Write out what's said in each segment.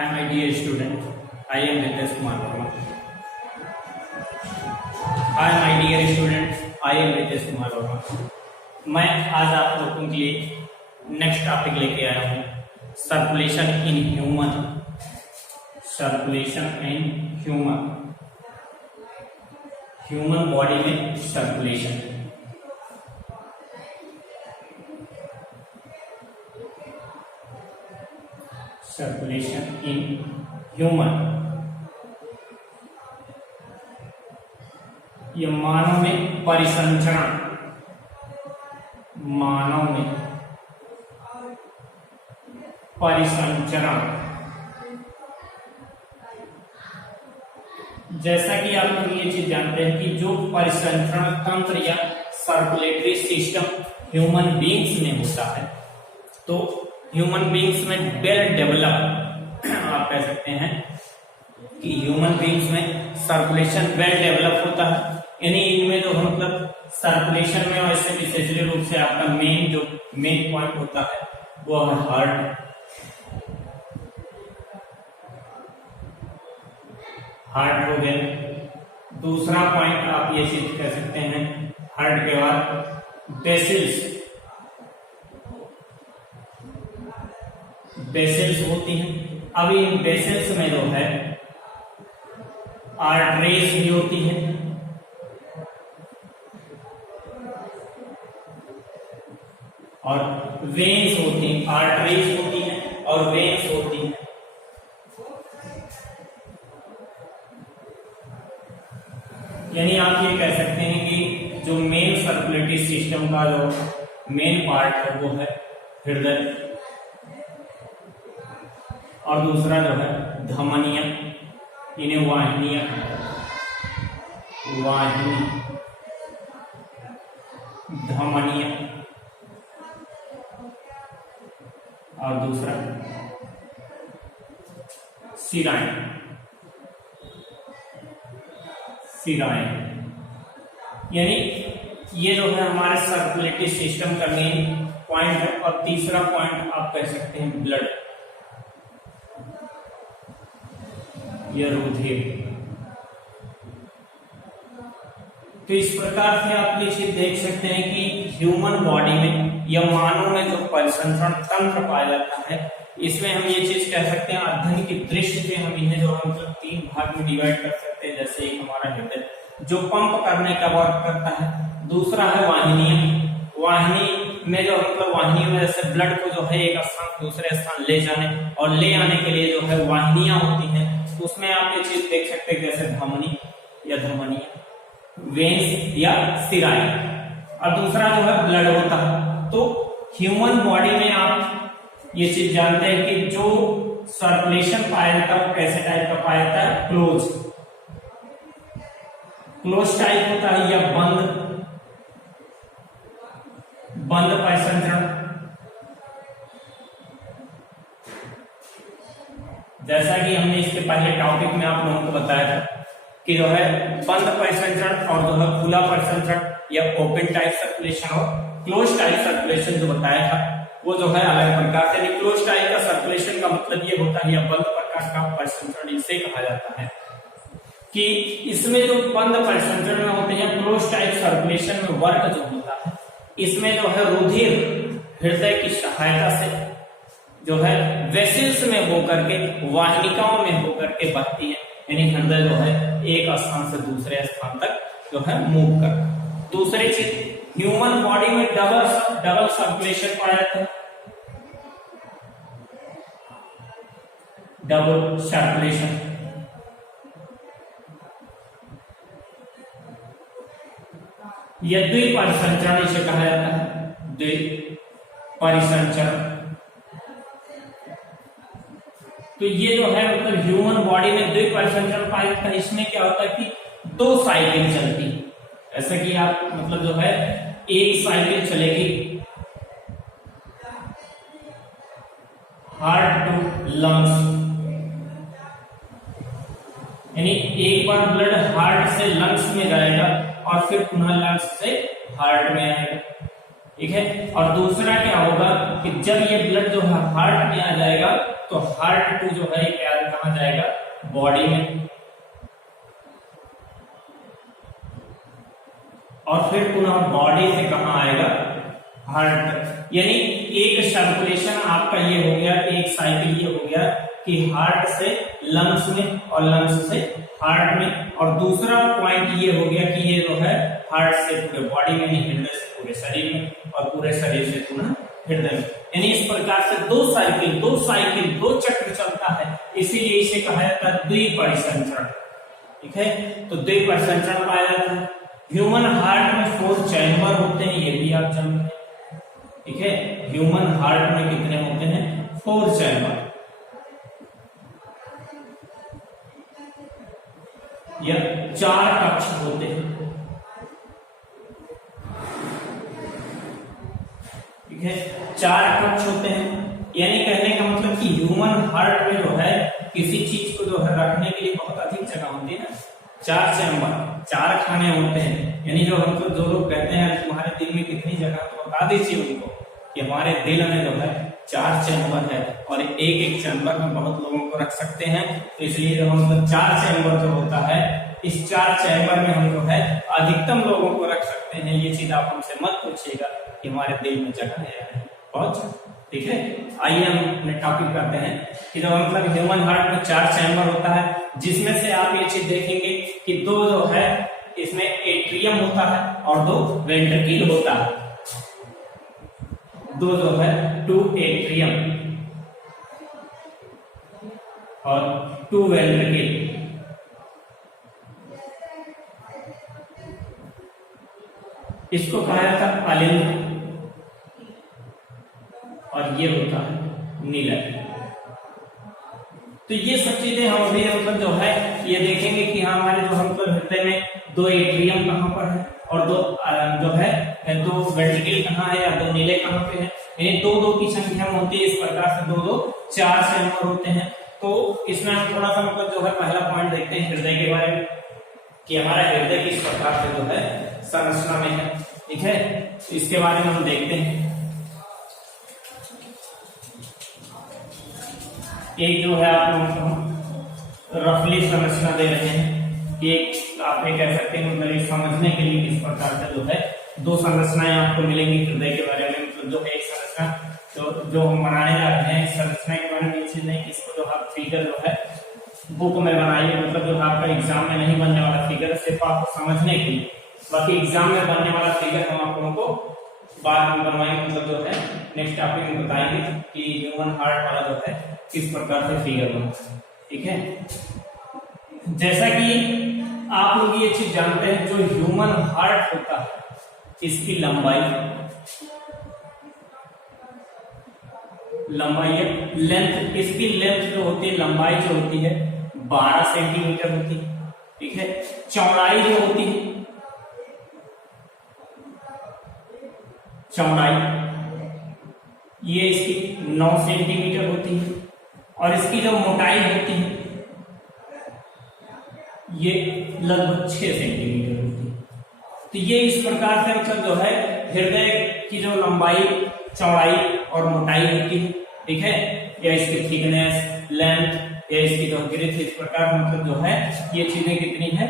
Hi my dear student, I am Ritesh Kumar Verma. Hi my dear students, I am Ritesh Kumar Verma. मैं आज आप लोगों के लिए नेक्स्ट टॉपिक लेके आया हूँ, circulation in human. Circulation in human body में सर्कुलेशन। सर्कुलेशन इन ह्यूमन, ये मानव में परिसंचरण, मानव में परिसंचरण। जैसा कि आप लोग ये चीज जानते हैं कि जो परिसंचरण तंत्र या सर्कुलेटरी सिस्टम ह्यूमन बीइंग्स में होता है, तो ह्यूमन बीइंग्स में वेल डेवलप, आप कह सकते हैं कि ह्यूमन बीइंग्स में सर्कुलेशन वेल डेवलप होता है। यानी इनमें जो मतलब सर्कुलेशन में वैसे विशेष रूप से आपका मेन पॉइंट होता है वो है हार्ट। हार्ट हो गया। दूसरा पॉइंट आप ये चीज कह सकते हैं, हार्ट के बाद वेसल्स होती हैं। अब इन वेसल्स में जो है आर्टरीज भी होती हैं और वेन्स होती हैं। आर्टरीज होती हैं और वेन्स होती हैं। यानी आप ये कह सकते हैं कि जो मेन सर्कुलेटरी सिस्टम का जो मेन पार्ट है वो है हृदय, और दूसरा जो है धमनियां, इन्हें वाहिनियां, धमनियां, और दूसरा सिराएं। यानी ये जो है हमारे सर्कुलेटरी सिस्टम का मेन पॉइंट है। और तीसरा पॉइंट आप कह सकते हैं ब्लड या रुधिर। तो इस प्रकार से आप ये चीज देख सकते हैं कि ह्यूमन बॉडी में या मानव में जो परिसंचरण तंत्र पाया जाता है, इसमें हम ये चीज कह सकते हैं अध्ययन की दृष्टि से हम इन्हें जो है मतलब 3 भाग में डिवाइड कर सकते हैं। जैसे एक हमारा हृदय जो पंप करने का वर्क करता है, दूसरा है वाहिनियां। वाहिनी में जो मतलब वाहिनियों में जैसे ब्लड को जो है एक स्थान दूसरे स्थान ले जाने और ले आने के लिए जो है वाहिनियां होती हैं। उसमें आप ये चीज देख सकते हैं जैसे धमनी या धमनियां, वेन्स या सिराएं, और दूसरा जो है ब्लड होता है। तो ह्यूमन बॉडी में आप ये चीज जानते हैं कि जो सर्कुलेशन पाया जाता है वो कैसे टाइप का पाया जाता है, क्लोज टाइप होता है या बंद परिसंचरण। जैसा कि हमने इसके पहले टॉपिक में आप लोगों को बताया था कि जो है बंद परिसंचरण और जो है खुला परिसंचरण या ओपन टाइप सर्कुलेशन और क्लोज टाइप सर्कुलेशन जो बताया था वो जो है अलग प्रकार से। क्लोज टाइप का सर्कुलेशन का मतलब ये होता है या बंद प्रकार का परिसंचरण इसे कहा जाता है कि इसमें जो बंद परिसंचरण में होते हैं, क्लोज टाइप सर्कुलेशन में वर्क जो होता है, इसमें जो है रुधिर हृदय की सहायता से जो है वेसल्स में होकर के वाहिनिकाओं में होकर के बहती है। यानी हृदय जो है एक स्थान से दूसरे स्थान तक जो है मूव करता। दूसरी चीज, ह्यूमन बॉडी में डबल सर्कुलेशन पाया जाता है। डबल सर्कुलेशन या द्विपरिसंचरण इसे कहा जाता है, द्विपरिसंचरण। तो ये जो है मतलब ह्यूमन बॉडी में द्विपरिसंचरण पाया जाता है। इसमें क्या होता है कि 2 साइकिल चलती है। ऐसा कि आप मतलब जो है एक साइकिल चलेगी हार्ट टू लंग्स, यानी एक बार ब्लड हार्ट से लंग्स में जाएगा और फिर पुनः लंग्स से हार्ट में आएगा। ठीक है। और दूसरा क्या होगा कि जब ये ब्लड जो है हार्ट में आ जाएगा तो हार्ट टू जो है क्या कहा जाएगा, बॉडी में, और फिर पुनः बॉडी से कहां आएगा, हार्ट तक। यानी एक सर्कुलेशन आपका ये हो गया, एक साइकिल ये हो गया कि हार्ट से लंग्स में और लंग्स से हार्ट में, और दूसरा पॉइंट ये हो गया कि ये जो है हार्ट से पूरे बॉडी में, ही हृदय से पूरे शरीर में, और पूरे शरीर से पुनः हृदय में। यानी इस प्रकार से दो चक्र चलता है, इसीलिए इसे कहा जाता है द्विपरिसंचरण। ठीक है, तो द्विपरिसंचरण पाया जाता है। ह्यूमन हार्ट में 4 चैम्बर होते हैं, ये भी आप जानते हैं। ठीक है, ह्यूमन हार्ट में कितने होते हैं, 4 चैम्बर, या 4 कक्ष होते हैं। ठीक है, 4 कक्ष होते हैं। यानी कहने का मतलब कि ह्यूमन हार्ट में जो है किसी चीज को जो है रखने के लिए बहुत अधिक जगह होती है ना, 4 चैम्बर, 4 खाने होते हैं। यानी जो हम जो लोग कहते हैं तुम्हारे दिल में कितनी जगह, तो बता दीजिए उनको कि हमारे दिल में जो है 4 चैम्बर है, और एक एक चैम्बर में बहुत लोगों को रख सकते हैं। तो इसलिए जो हम 4 चैम्बर जो होता है, इस 4 चैम्बर में हम जो है अधिकतम लोगों को रख सकते हैं। ये चीज आप हमसे मत पूछिएगा कि हमारे दिल में जगह है बहुत। ठीक है, आइए हम अपने टॉपिक करते हैं कि जो मतलब ह्यूमन हार्ट में 4 चैम्बर होता है, जिसमें से आप ये चीज देखेंगे कि 2 जो है इसमें एट्रियम होता है और 2 वेंट्रिकल होता है। 2 जो है 2 एट्रियम और 2 वेंट्रिकल। इसको कहा जाता है अलिंद, और ये होता है नीलक। तो ये सब चीजें हम अभी मतलब जो है ये देखेंगे कि हाँ हमारे जो हम हृदय में 2 एट्रियम कहाँ पर है, और 2 जो है 2 वेंट्रिकल कहाँ है, या 2 नीले कहाँ पे है। यानी 2-2 की संख्या में होती है। इस प्रकार से 2-2 4 चैम्बर होते हैं। तो इसमें हम थोड़ा सा मतलब जो है पहला पॉइंट देखते हैं हृदय के बारे में, कि हमारा हृदय किस प्रकार से जो है संरचना में है। ठीक है, इसके बारे में हम देखते हैं। एक जो है आप लोगों को रफली संरचना दे रहे हैं, एक आप ये कह सकते हैं मतलब समझने के लिए किस प्रकार से जो है 2 संरचनाएं आपको मिलेंगी हृदय के बारे में। मतलब जो है एक संरचना जो हम बनाने जा रहे हैं, इस संरचना के बारे में ये चीज नहीं, इसको जो आप फिगर जो है बुक में बनाइए। मतलब जो आपका एग्जाम में नहीं बनने वाला फिगर, सिर्फ आपको समझने के लिए। बाकी एग्जाम में बनने वाला फिगर हम आप लोगों को बाद में बनवाएंगे। मतलब जो है नेक्स्ट टॉपिक में बताएंगे कि ह्यूमन हार्ट वाला जो है किस प्रकार से फिगर बनता है। ठीक है, जैसा कि आप लोग ये चीज जानते हैं, जो ह्यूमन हार्ट होता है इसकी लंबाई है, लेंथ, इसकी लेंथ जो होती है, लंबाई जो होती है 12 सेंटीमीटर होती है। ठीक है, चौड़ाई जो होती है, चौड़ाई ये इसकी 9 सेंटीमीटर होती है, और इसकी जो मोटाई होती है ये लगभग 6 सेंटीमीटर होती है। तो ये इस प्रकार से मतलब जो है हृदय की जो लंबाई, चौड़ाई और मोटाई होती है। ठीक है, या इसकी थिकनेस, लेंथ, या इसकी जो ग्रिथ, इस प्रकार मतलब जो है ये चीजें कितनी है,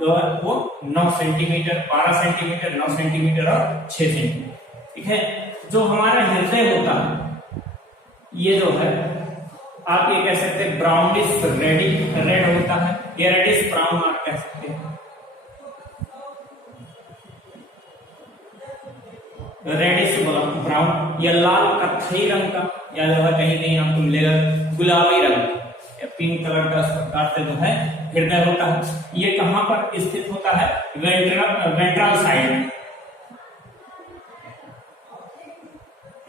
जो है वो 9 सेंटीमीटर, 12 सेंटीमीटर, 9 सेंटीमीटर और 6 सेंटीमीटर। ठीक है, जो हमारा हृदय होता है ये जो है आप ये कह सकते हैं ब्राउनिश रेड होता है, या रेडिश ब्राउन आप कह सकते हैं। रेडिश ब्राउन या लाल कत्थई रंग का, या जो है कहीं कहीं आपको मिलेगा गुलाबी रंग या पिंक कलर का, इस प्रकार से जो है हृदय होता है। ये कहां पर स्थित होता है, वेंट्रल साइड में,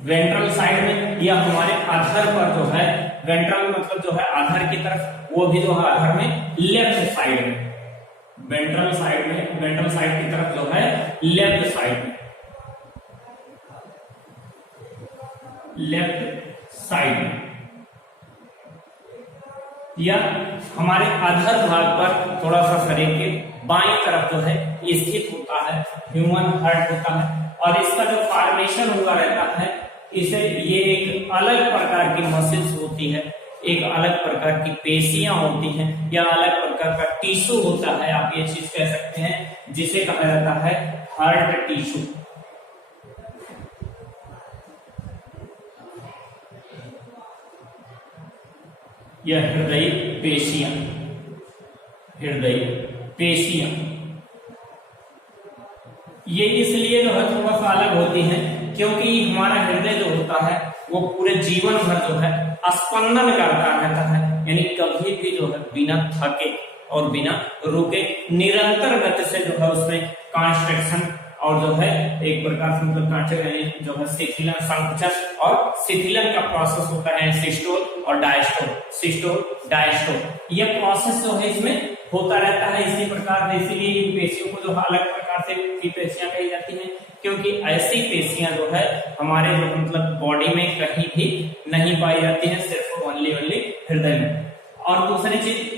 वेंट्रल साइड में, या हमारे आधार पर जो है, वेंट्रल मतलब जो है आधार की तरफ, वो भी जो है आधार में लेफ्ट साइड में, वेंट्रल साइड में, वेंट्रल साइड की तरफ जो है लेफ्ट साइड में, लेफ्ट साइड में, या हमारे आधार भाग पर थोड़ा सा शरीर के बाईं तरफ जो है स्थित होता है ह्यूमन हार्ट होता है। और इसका जो फॉर्मेशन हुआ रहता है, इसे ये एक अलग प्रकार की मसल्स होती है, एक अलग प्रकार की पेशियां होती हैं, या अलग प्रकार का टिश्यू होता है, आप ये चीज कह सकते हैं, जिसे कहा जाता है हार्ट टिश्यू। यह हृदय पेशियां, हृदय पेशियां ये इसलिए जो है थोड़ा सा अलग होती हैं, क्योंकि हमारा हृदय जो होता है वो पूरे जीवन भर जो है स्पंदन करता रहता है, यानी कभी भी जो है बिना थके और बिना रुके निरंतर गति से जो है उसमें कॉन्स्ट्रक्शन और जो है एक प्रकार से मतलब जो है शिथिलन, संकुचन और शिथिलन का प्रोसेस होता है, सिस्टोल और डायस्टोल, सिस्टोल डायस्टोल ये प्रोसेस जो है इसमें होता रहता है। इसी प्रकार से इसीलिए इन पेशियों को जो अलग प्रकार से की पेशियां कही जाती हैं, क्योंकि ऐसी पेशियां जो है हमारे जो मतलब बॉडी में कहीं भी नहीं पाई जाती है, सिर्फ ओनली हृदय में। और दूसरी चीज,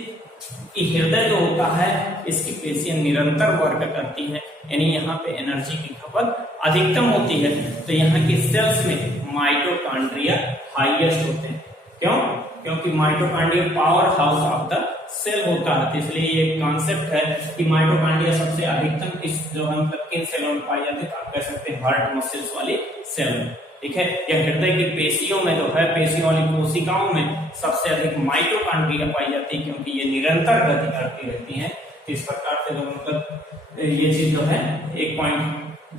हृदय जो होता है इसकी पेशियां निरंतर वर्क करती है, यानी यहाँ पे एनर्जी की खपत अधिकतम होती है। तो यहाँ की सेल्स में माइटोकॉन्ड्रिया हाईएस्ट होते हैं। क्यों? क्योंकि mitochondria power house of the cell होता है, तो इसलिए ये कॉन्सेप्ट है कि माइटोकॉन्ड्रिया सबसे अधिकतम इस जो है मतलब किन सेलों में पाई जाती है, तो आप कह सकते हैं हार्ट मसल्स वाली सेल में। ठीक है, यह हृदय की पेशियों में जो है, पेशियों वाली कोशिकाओं में सबसे अधिक माइटोकॉन्ड्रिया पाई जाती है, क्योंकि ये निरंतर गति करती रहती हैं। इस प्रकार से जो मतलब ये चीज जो है एक पॉइंट,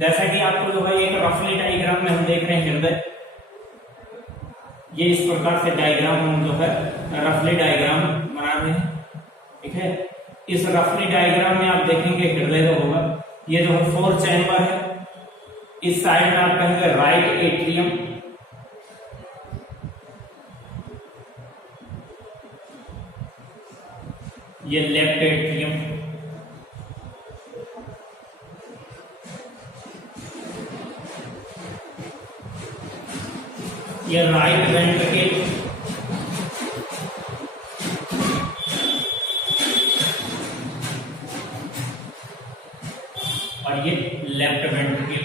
जैसा कि आपको जो है एक रफली डायग्राम में हम देख रहे हैं हृदय, ये इस प्रकार से डायग्राम हम जो है रफली डायग्राम बना रहे हैं। ठीक है, इस रफली डायग्राम में आप देखेंगे हृदय जो होगा ये जो है 4 चैम्बर है। इस साइड में आप कहेंगे राइट एट्रियम, ये लेफ्ट एट्रियम, ये राइट वेंट्रिकल, और ये लेफ्ट वेंट्रिकल।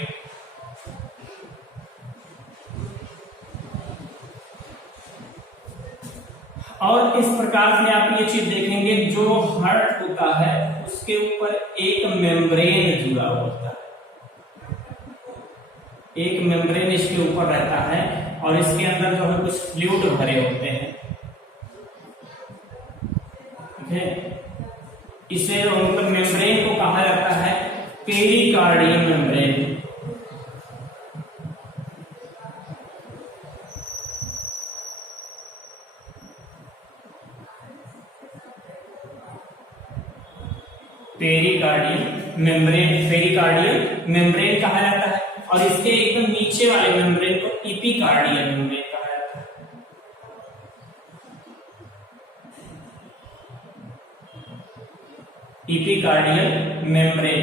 और इस प्रकार से आप ये चीज देखेंगे, जो हार्ट होता है उसके ऊपर एक मेम्ब्रेन जुड़ा होता है, एक मेम्ब्रेन इसके ऊपर रहता है, और इसके अंदर जो है कुछ फ्लूइड भरे होते हैं। ठीक है, इसे मतलब मेम्ब्रेन को कहा जाता है pericardium membrane. Pericardium membrane, pericardium membrane कहा जाता है, और इसके एकदम नीचे वाले मेम्ब्रेन को इपिकार्डियम मेम्ब्रेन कहा जाता है। इपिकार्डियल मेम्ब्रेन,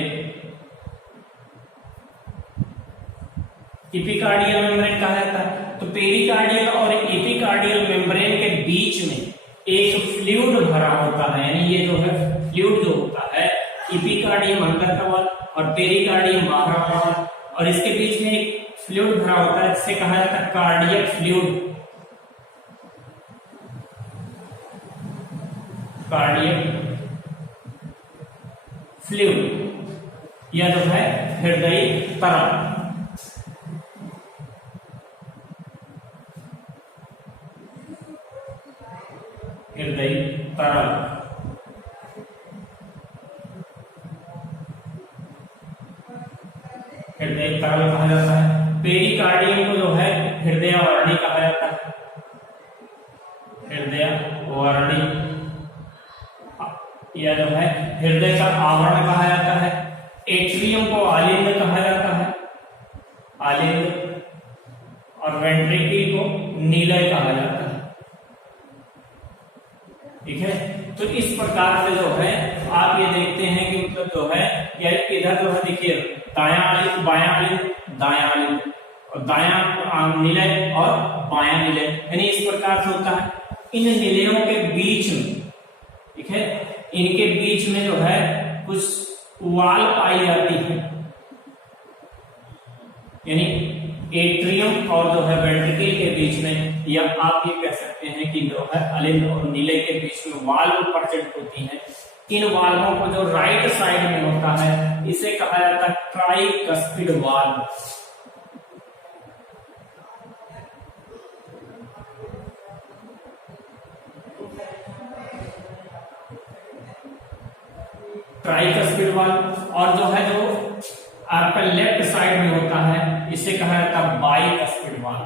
इपिकार्डियल मेम्ब्रेन कहा जाता है। तो पेरिकार्डियल और इपिकार्डियल मेम्ब्रेन के बीच में एक फ्लूइड भरा होता है, यानी ये जो है फ्लूइड जो होता है, इपिकार्डियम अंदर का वाल और पेरिकार्डियम बाहर का वाल, और इसके बीच में एक फ्लूइड भरा होता है जिसे कहा जाता है कार्डियक फ्लूइड, कार्डियक फ्लूइड। यह जो है हृदय तरल, हृदय तरल, हृदय तरल कहा जाता है। पेरिकार्डियम को जो है हृदय वर्णी कहा जाता है, हृदय वर्णी। यह जो है हृदय का आवरण कहा जाता है। एट्रियम को आलिंद कहा जाता है, आलिंद, और वेंट्रिकल को नीलय कहा जाता है। ठीक है, तो इस प्रकार से जो है आप ये देखते हैं कि मतलब जो है यह इधर जो है देखिए दायां आलिंद, बायां आलिंद, दायां आलिंद, और दायां निलय और बायां निलय, यानी इस प्रकार से होता है। इन निलयों के बीच में, ठीक है, इनके बीच में जो है कुछ वाल पाई जाती है, यानी एट्रियम और जो है वेंट्रिकल के बीच में, या आप ये कह सकते हैं कि जो है अलिंद और नीले के बीच में वाल्व प्रेजेंट होती है। इन वाल्वों को जो राइट साइड में होता है इसे कहा जाता है ट्राइकस्पिड वाल्व। Tricuspid valve. और जो है जो आपका लेफ्ट साइड में होता है इसे कहा जाता है बाइकस्पिड वाल्व।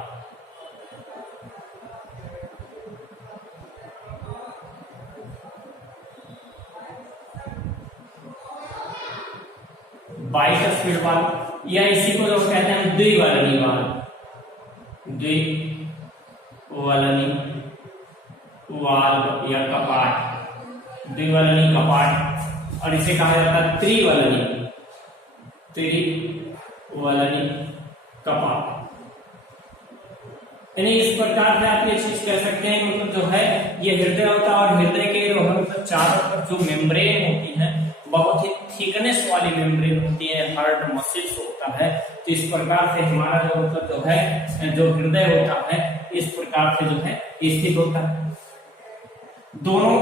बाइकस्पिड वाल्व या इसी को जो कहते हैं द्विवलनी वाल्व। द्विवलनी वाल्व या कपाट, द्विवलनी कपाट। और इसे कहा जाता है त्रिवलनी कपाट। यानी इस प्रकार से आप ये चीज कह सकते हैं, मतलब जो है ये हृदय होता है और हृदय के जो है मतलब चारों तरफ जो मेम्ब्रेन होती है बहुत ही थिकनेस वाली मेम्ब्रेन होती है, हार्ट मसल्स होता है। तो इस प्रकार से हमारा जो मतलब जो है जो हृदय होता है इस प्रकार से जो है स्थित होता है। दोनों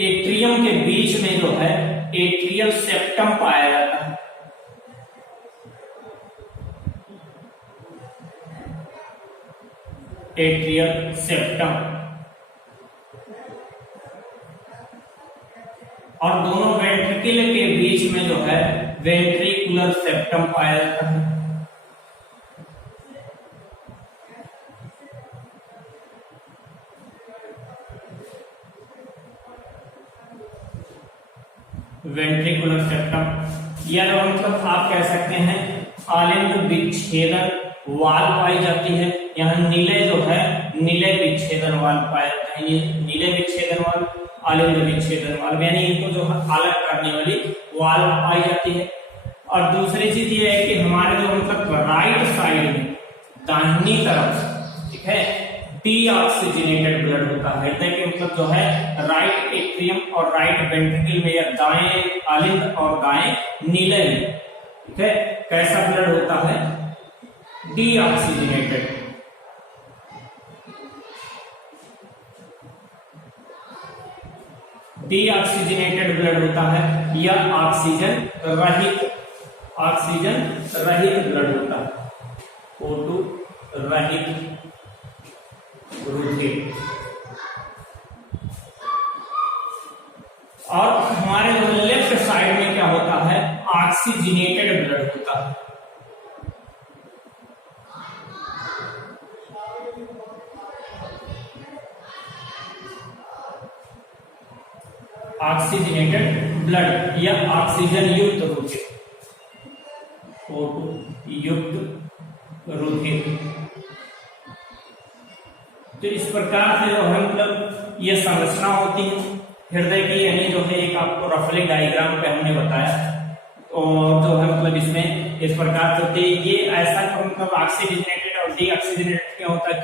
एट्रियम के बीच में जो है एट्रियल सेप्टम पाया जाता है। Atrial septum. और दोनों वेंट्रिकल के बीच में जो है वेंट्रिकुलर सेप्टम पाया जाता है। वेंट्रिकुलर सेप्टम या जो मतलब आप कह सकते हैं अलिंद विच्छेदन वाल्व पाई जाती है। यहाँ नीले जो है नीले विच्छेदन वाल्व पाया जाता है। ये नीले विच्छेदन वाल्व, अलिंद विच्छेदन वाल्व, यानी इनको जो है अलग करने वाली वाल्व पाई जाती है। और दूसरी चीज ये है कि हमारे जो मतलब राइट साइड में दाहिनी तरफ, ठीक है, डीऑक्सीजनेटेड ब्लड होता है। हृदय के मतलब जो है राइट एट्रियम और राइट वेंट्रिकल में, या दाएं अलिंद और दाएं नीले में, ठीक है, कैसा ब्लड होता है? डीऑक्सीजनेटेड। डीऑक्सीजनेटेड ब्लड होता है या ऑक्सीजन रहित ब्लड होता है। O2 रहित रुधिर। और हमारे जो लेफ्ट साइड में क्या होता है? ऑक्सीजनेटेड ब्लड होता है। ऑक्सीजनेटेड ब्लड या ऑक्सीजन युक्त रुधिर, O2 युक्त रुधिर। तो इस प्रकार से जो है मतलब ये संरचना होती है हृदय की। यानी जो है एक आपको रफली डायग्राम पे हमने बताया, और जो है मतलब इसमें इस प्रकार से होती है। ये ऐसा मतलब ऑक्सीजनेटेड और डीऑक्सीजनेटेड क्यों होता है?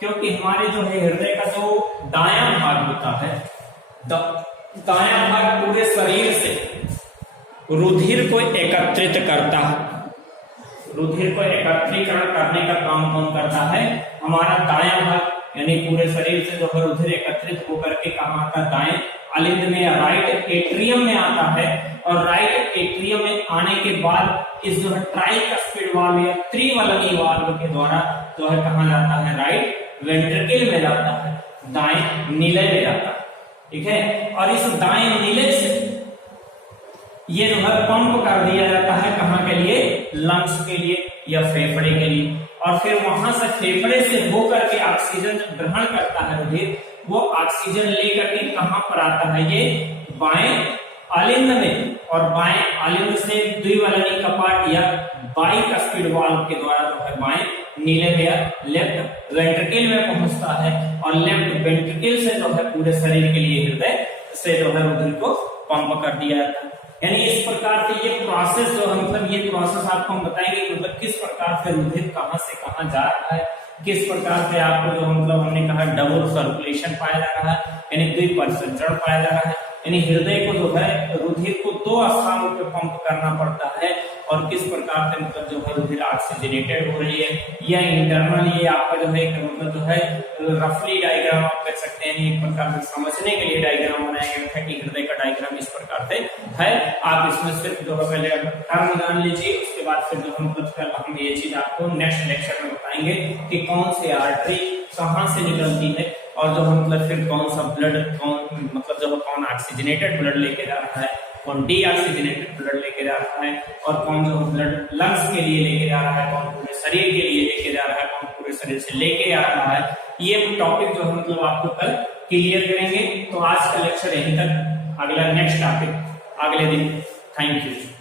क्योंकि हमारे जो है हृदय का जो दायां भाग होता है, दायां भाग पूरे शरीर से रुधिर को एकत्रित करता है। रुधिर को एकत्रीकरण करने का काम कौन करता है? हमारा दायां भाग। यानी पूरे शरीर से जो है रुधिर एकत्रित होकर के कहाँ आता है? दाएं अलिंद में या राइट एट्रियम में आता है। और राइट एट्रियम में आने के बाद इस जो है ट्राइकस्पिड वाल्व या त्रिवलनी वाल्व के द्वारा जो है कहाँ जाता है? राइट वेंट्रिकल में जाता है, दाएं नीले में जाता है, ठीक है। और इस दाएं नीले से ये जो है पंप कर दिया जाता है कहाँ के लिए? लंग्स के लिए या फेफड़े के लिए। और फिर वहां से फेफड़े से होकर के ऑक्सीजन ग्रहण करता है रुधिर, वो ऑक्सीजन लेकर के कहां पर आता है? ये बाएं अलिंद में। और बाएं अलिंद से द्विवलनी कपाट या बाइकस्पिड वाल्व के द्वारा जो है बाएं नीले में या लेफ्ट वेंट्रिकल में पहुंचता है। और लेफ्ट वेंट्रिकल से जो है पूरे शरीर के लिए हृदय से जो है रुधिर को पंप कर दिया जाता है। यानी इस प्रकार से ये प्रोसेस जो है मतलब ये प्रोसेस आपको हम बताएंगे मतलब किस प्रकार से रुधिर कहां से कहां जा रहा है, किस प्रकार से आपको जो मतलब हमने कहा डबल सर्कुलेशन पाया जा रहा है, यानी द्विपरिसंचरण पाया जा रहा है। यानी हृदय को जो है रुधिर को 2 स्थानों पे पंप करना पड़ता है और किस प्रकार से मतलब जो है रुधिर ऑक्सीजनेटेड हो रही है, या इंटरनली आपका जो है मतलब जो है रफली डायग्राम आप कर सकते हैं, एक प्रकार से समझने के लिए डायग्राम बनाया गया है कि हृदय का डायग्राम इस प्रकार से है। आप इसमें सिर्फ जो है पहले टर्म जान लीजिए, उसके बाद फिर जो मतलब कल हम ये चीज आपको नेक्स्ट लेक्चर में बताएंगे कि कौन सी आर्टरी कहाँ से निकलती है और जो मतलब फिर कौन सा ब्लड कौन मतलब जो कौन ऑक्सीजनेटेड ब्लड लेके जा रहा है, कौन डीऑक्सीजनेटेड ब्लड लेके जा रहा है और कौन जो ब्लड लंग्स के लिए लेके जा रहा है, कौन पूरे शरीर के लिए लेके जा रहा है, कौन पूरे शरीर से लेके आ रहा है। ये टॉपिक जो है मतलब आपको कल क्लियर करेंगे। तो आज का लेक्चर यहीं तक, अगला नेक्स्ट टॉपिक अगले दिन। Thank you.